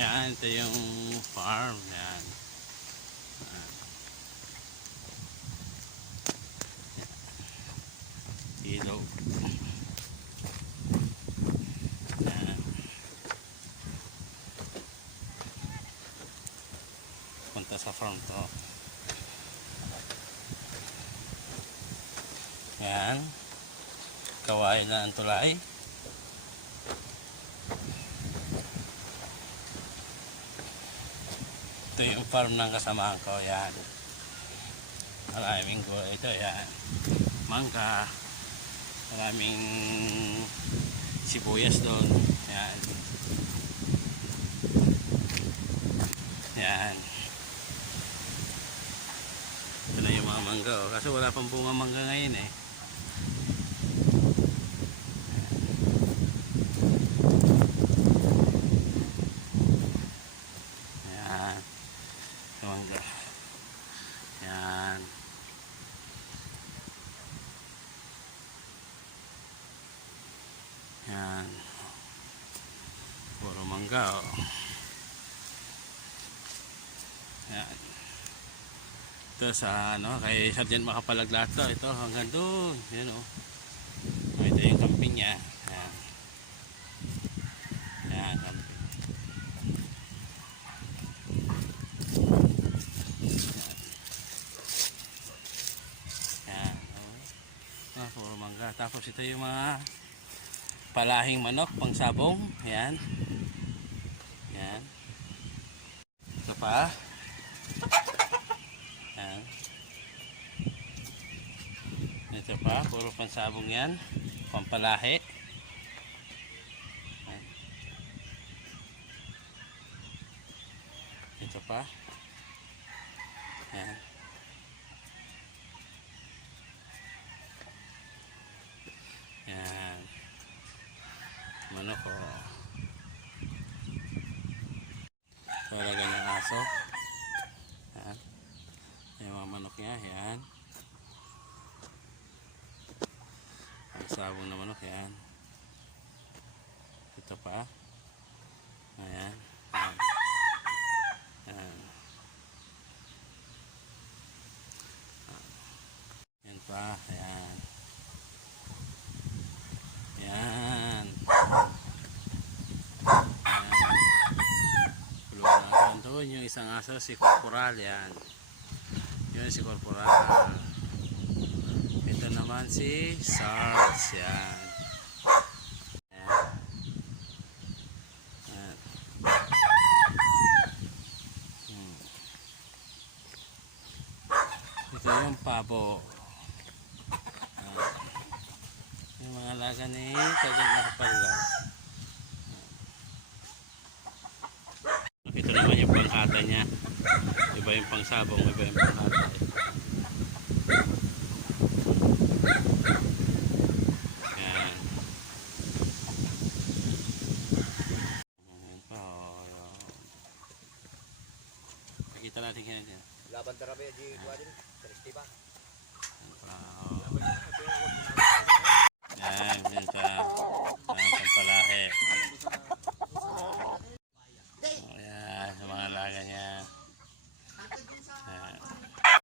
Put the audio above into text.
Yan, ito yung farm. Yan. Yan. Punta sa farm to. Yan. Kawain na ang tulay. Ito yung farm ng kasamahan ko. Yan. Maraming gulay ito. Yan. Mangga. Maraming sibuyas doon. Yan. Yan. Ito na yung mga mangga. Oh. Kaso wala pang bunga mangga ngayon eh. Yan. Yung mangga. Yan. Yan. Puro mangga oh. Yan. Ito sa ano, kay Sergeant Makapalaglato. Ito hanggang doon. Yan oh. Ito yung camping niya. Yan. Yan, camping. Yan. Oh. Ah, puro mangga. Tapos ito yung mga palahing manok, pang sabong. Yan. Yan. Ito pa. Yan. Ito pa, puro pansabong yan. Pampalahi. Yan. Ito pa. Yan. Manok oh. Wala ganyang aso. Yan. Yung mga manok niya, yan. Ang sabong na manok, yan. Ito pa. Ayan. Yan. Yan. Yan pa, ayan. Yan. Yan. Tulungan natin. Doon yung isang aso, si Corporal, yan. Yun si Corporal. Ito naman si Sarge, yan. Hmm. Ito yung pabo. Yung mga laga ni Kagad na kapala. Ito naman niya. Iba yung pangsabong, iba yung pangkata. Yan. Nakita natin yan. Laban tarabe di kuadin, Kristi ba?